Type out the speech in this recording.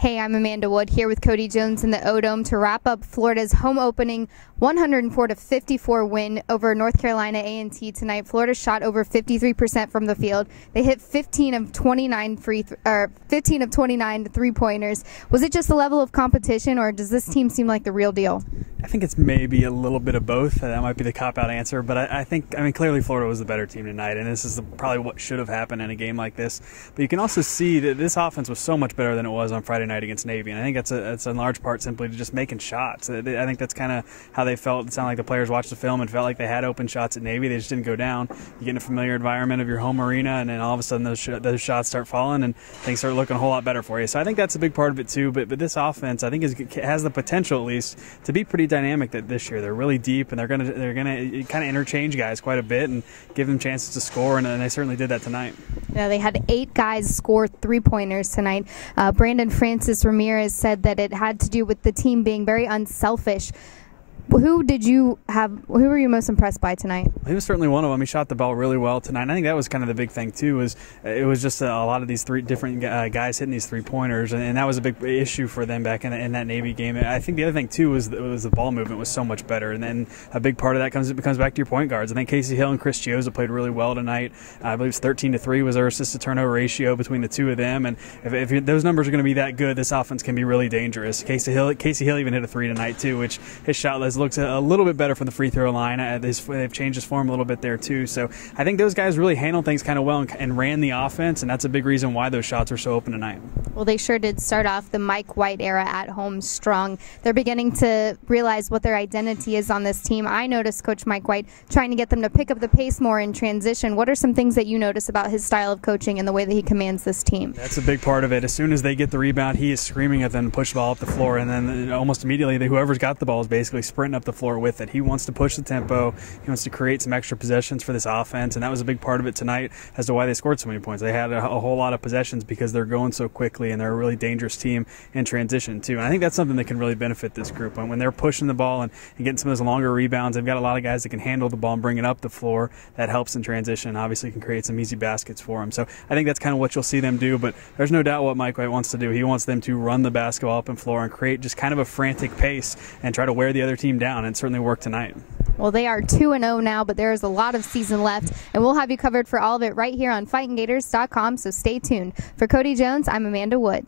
Hey, I'm Amanda Wood here with Cody Jones in the O-Dome to wrap up Florida's home opening 104-54 win over North Carolina A&T tonight. Florida shot over 53% from the field. They hit 15 of 29 three-pointers. Was it just the level of competition, or does this team seem like the real deal? I think it's maybe a little bit of both. That might be the cop-out answer, but I mean, clearly Florida was the better team tonight, and this is probably what should have happened in a game like this. But you can also see that this offense was so much better than it was on Friday night against Navy, and I think that's in large part simply to just making shots. I think that's kind of how they felt. It sounded like the players watched the film and felt like they had open shots at Navy. They just didn't go down. You get in a familiar environment of your home arena, and then all of a sudden those shots start falling, and things start looking a whole lot better for you. So I think that's a big part of it too. But this offense, I think, has the potential at least to be pretty dynamic this year. They're really deep, and they're gonna kind of interchange guys quite a bit and give them chances to score, and they certainly did that tonight. Yeah, they had 8 guys score three-pointers tonight. Francis-Ramirez said that it had to do with the team being very unselfish. Who were you most impressed by tonight? He was certainly one of them. He shot the ball really well tonight. And I think that was kind of the big thing too. It was just a lot of these three different guys hitting these three-pointers, and that was a big issue for them back in that Navy game. I think the other thing too was the ball movement was so much better, and then a big part of that comes back to your point guards. I think Casey Hill and Chris Chioza played really well tonight. I believe it's 13-3 was their assist-to-turnover ratio between the two of them, and if those numbers are going to be that good, this offense can be really dangerous. Casey Hill even hit a 3 tonight too, which his shot looks a little bit better from the free throw line. They've changed his form a little bit there too. So I think those guys really handled things kind of well and ran the offense, and that's a big reason why those shots were so open tonight. Well, they sure did start off the Mike White era at home strong. They're beginning to realize what their identity is on this team. I noticed Coach Mike White trying to get them to pick up the pace more in transition. What are some things that you notice about his style of coaching and the way that he commands this team? That's a big part of it. As soon as they get the rebound, he is screaming at them to push the ball up the floor, and then almost immediately whoever's got the ball is basically sprinting up the floor with it. He wants to push the tempo. He wants to create some extra possessions for this offense, and that was a big part of it tonight as to why they scored so many points. They had a whole lot of possessions because they're going so quickly, and they're a really dangerous team in transition too. And I think that's something that can really benefit this group. When they're pushing the ball and getting some of those longer rebounds, they've got a lot of guys that can handle the ball and bring it up the floor. That helps in transition. Obviously can create some easy baskets for them. So I think that's kind of what you'll see them do, but there's no doubt what Mike White wants to do. He wants them to run the basketball up and floor and create just kind of a frantic pace and try to wear the other team down, and it certainly worked tonight. Well, they are 2-0 now, but there is a lot of season left, and we'll have you covered for all of it right here on FightingGators.com, so stay tuned. For Cody Jones, I'm Amanda Wood.